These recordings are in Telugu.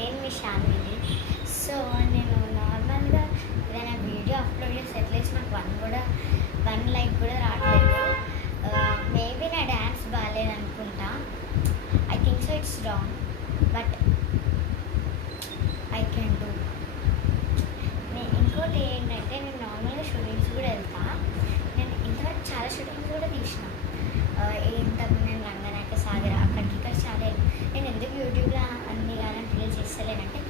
నేను మీ శాన్విని. సో నేను నార్మల్గా ఏదైనా వీడియో అప్లోడ్ చేసి అట్లీస్ట్ నాకు వన్ లైక్ కూడా రావట్లేదు. మేబీ నా డ్యాన్స్ బాగాలేదనుకుంటా. I think so it's wrong, but I can do. ఇంకోటి ఏంటంటే నేను నార్మల్గా షూటింగ్స్ కూడా వెళ్తా. నేను ఇంతవరకు చాలా షూటింగ్స్ కూడా తీసిన. ఇంతకు నేను రంగనాయక సాగర్ అక్కడికి ఇక్కడ చాలా. నేను ఎందుకు యూట్యూబ్లో అన్ని కానీ రీల్స్ చేస్తలేనంటే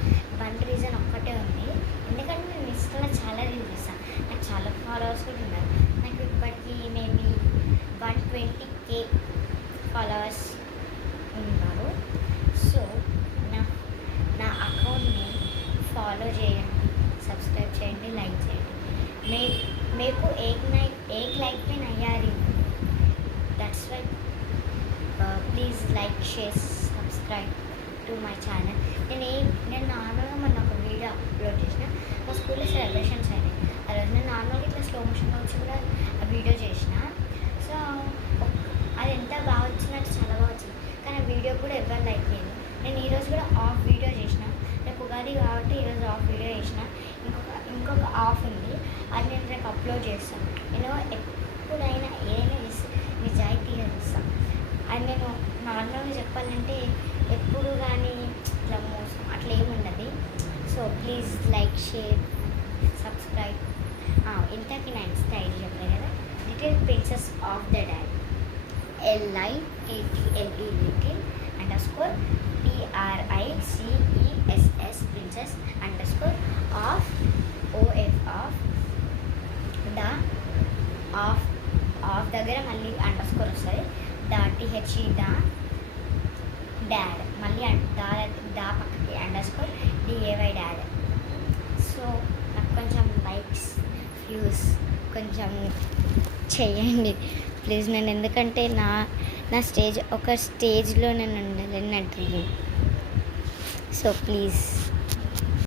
వన్ రీజన్ ఒక్కటే ఉంది. ఎందుకంటే నేను ఇన్స్టాలో చాలా రీల్స్ చేస్తాను. నాకు చాలా ఫాలోవర్స్ కూడా ఉన్నారు. నాకు ఇప్పటికీ మేబీ 120K ఫాలోవర్స్ ఉన్నారు. సో నా అకౌంట్ని ఫాలో చేయండి, सब्सक्राइब చేయండి, లైక్ చేయండి. मेरे को एक लाइक पे नहीं आ रही, that's why please like share subscribe to my channel. నేను నార్మల్గా మొన్న ఒక వీడియో అప్లోడ్ చేసిన. మా స్కూల్లో సెలబ్రేషన్స్ అయినాయి. ఆ రోజు నేను నార్మల్గా ఇట్లా స్లో మోషన్లో వచ్చి కూడా ఆ వీడియో చేసిన. సో అది ఎంత బాగా వచ్చినట్టు చాలా బాగా వచ్చింది. కానీ ఆ వీడియో కూడా ఎవరు లైక్ చేయలేదు. నేను ఈరోజు కూడా ఆఫ్ వీడియో చేసిన. రేపు ఉగాది కాబట్టి ఈరోజు ఆఫ్ వీడియో చేసిన. ఇంకొక ఆఫ్ ఉంది, అది నేను రేపు అప్లోడ్ చేస్తాను. నేను ఎప్పుడైనా ఏదైనా నిజాయితీగా చేస్తాను. అది నేను నార్మల్గా చెప్పాలంటే ఎప్పుడు కానీ ఇట్లా మోసం అట్లా ఏముండదు. So please like share subscribe. ఇంతకీ నా ఇన్స్టా ఐడి చెప్పాను కదా, little princess of the dad, LITTLE little _ PRICESS princess _ of OF of the of దగ్గర మళ్ళీ _ వస్తుంది. THE ద డాడ్, మళ్ళీ దా పక్కకి DAY డాడ్. సో నాకు కొంచెం లైక్స్ వ్యూస్ కొంచెం చేయండి ప్లీజ్. నేను ఎందుకంటే నా స్టేజ్ ఒక స్టేజ్లో నేను ఉండాలని నా డ్రీమ్. So please